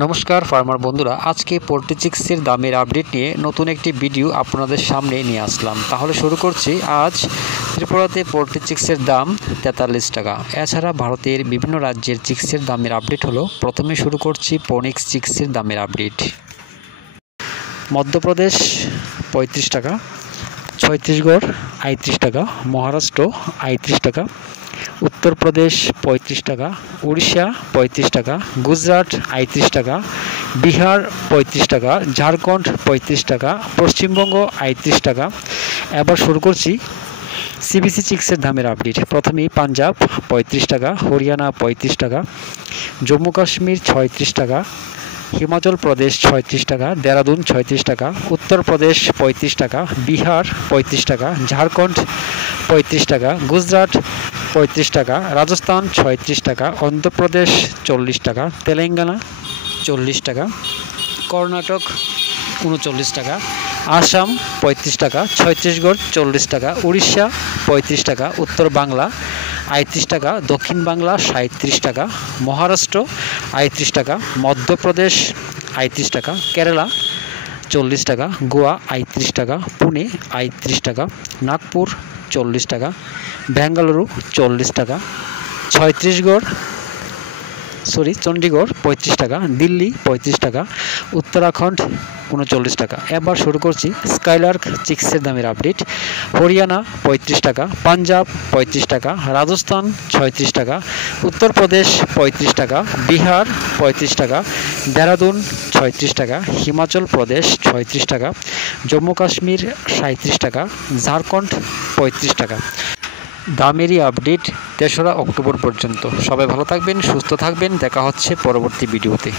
নমস্কার ফার্মার বন্ধুরা, আজকে পোল্ট্রি চিক্সের দামের আপডেট নিয়ে নতুন একটি ভিডিও আপনাদের সামনে নিয়ে আসলাম। তাহলে শুরু করছি। আজ ত্রিপুরাতে পোল্ট্রি চিক্সের দাম 43 টাকা। এছাড়া ভারতের বিভিন্ন রাজ্যের চিক্সের দামের আপডেট হলো। প্রথমে শুরু করছি ফোনিক্স চিক্সের দামের আপডেট। মধ্যপ্রদেশ 35 টাকা, ছত্তিশগড় 38 টাকা, মহারাষ্ট্র 38 টাকা, উত্তরপ্রদেশ 35 টাকা, উড়িষ্যা 35 টাকা, গুজরাট 38 টাকা, বিহার 35 টাকা, ঝাড়খণ্ড 35 টাকা, পশ্চিমবঙ্গ 38 টাকা। এবার শুরু করছি সিবিসি চিক্সের দামের আপডেট। প্রথমেই পাঞ্জাব 35 টাকা, হরিয়ানা 35 টাকা, জম্মু কাশ্মীর 36 টাকা, হিমাচল প্রদেশ 36 টাকা, দেরাদুন 36 টাকা, উত্তরপ্রদেশ 35 টাকা, বিহার 35 টাকা, ঝাড়খণ্ড 35 টাকা, গুজরাট 35 টাকা, রাজস্থান 36 টাকা, অন্ধ্রপ্রদেশ 40 টাকা, তেলেঙ্গানা 40 টাকা, কর্ণাটক 39 টাকা, আসাম 35 টাকা, ছত্তিশগড় 40 টাকা, উড়িষ্যা 35 টাকা, উত্তর বাংলা 38 টাকা, দক্ষিণ বাংলা 37 টাকা, মহারাষ্ট্র 38 টাকা, মধ্যপ্রদেশ 38 টাকা, কেরালা 40 টাকা, গোয়া 38 টাকা, পুনে 38 টাকা, নাগপুর 40 টাকা, বেঙ্গালুরু 40 টাকা, চণ্ডীগড় 35 টাকা, দিল্লি 35 টাকা, উত্তরাখণ্ড 39 টাকা। এবার শুরু করছি স্কাইলার্ক চিক্সের দামের আপডেট। হরিয়ানা 35 টাকা, পাঞ্জাব 35 টাকা, রাজস্থান 36 টাকা, উত্তরপ্রদেশ 35 টাকা, বিহার 35 টাকা, দেরাদুন 36 টাকা, হিমাচল প্রদেশ 36 টাকা, জম্মু কাশ্মীর 37 টাকা, ঝাড়খণ্ড 35 টাকা। দামেরই আপডেট 3রা অক্টোবর পর্যন্ত। সবাই ভালো থাকবেন, সুস্থ থাকবেন। দেখা হচ্ছে পরবর্তী ভিডিওতে।